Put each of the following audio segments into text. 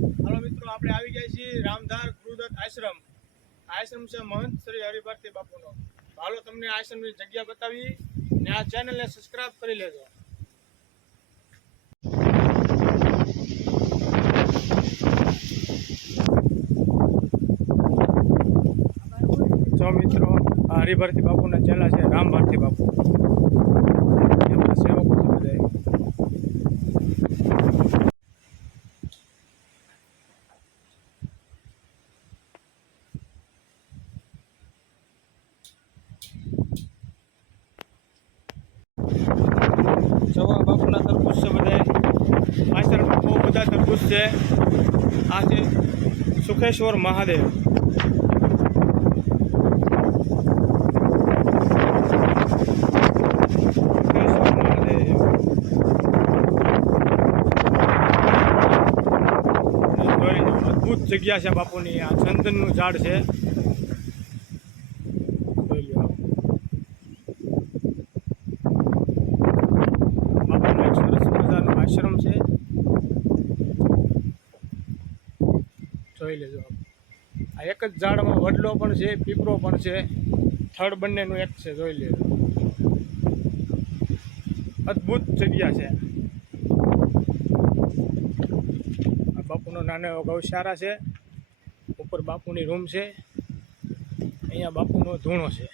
હાલો મિત્રો, આપણે આવી ગયા છીએ રામધાર ગુરુદત્ત આશ્રમ. આશ્રમ છે મહંત શ્રી હરિભારતી બાપુનો. હાલો તમને આશ્રમની જગ્યા બતાવી ને આ ચેનલને સબસ્ક્રાઇબ કરી લેજો. જો મિત્રો, આ હરિભારતી બાપુના ચેલા છે રામભારતી બાપુ. એમના સેવકો છે બધા. જવા બાપુના તરબૂચ છે બધા. આશ્રમમાં બહુ બધા તરબૂચ છે. આ છે સુખેશ્વર મહાદેવ. અદભુત જગ્યા છે બાપુની. આ ચંદનનું ઝાડ છે. બાપુનો એક સરસ મજાનો આશ્રમ છે, જોઈ લેજો. આ એક જ ઝાડમાં વડલો પણ છે, પીપળો પણ છે, થડ બંનેનું એક છે, જોઈ લેજો. અદભુત જગ્યા છે. આ બાપુનો નાનો એવો ગૌશાળા છે. ઉપર બાપુની રૂમ છે. અહીંયા બાપુનો ધૂણો છે.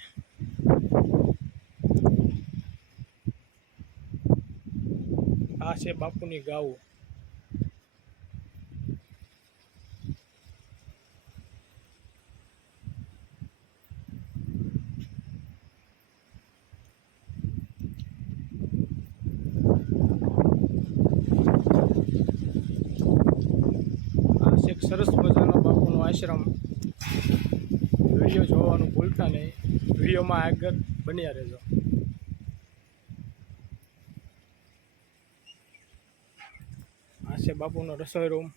આ છે બાપુની ગાઉ. આ છે એક સરસ મજાનો બાપુનો આશ્રમ. વિડીયો જોવાનું ભૂલતા નહીં. વિડીયોમાં આગળ બન્યા રહેજો. આ છે બાપુનો રસોઈ રૂમ.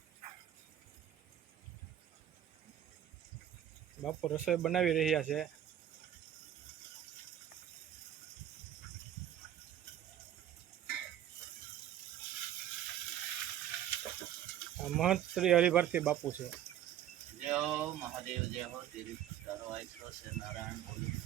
બાપુ રસોઈ બનાવી રહ્યા છે. આ મહંત શ્રી હરિભારતી બાપુ છે. જય હો મહાદેવ, જય હો. તારો આશરો છે નારાયણ બોલું.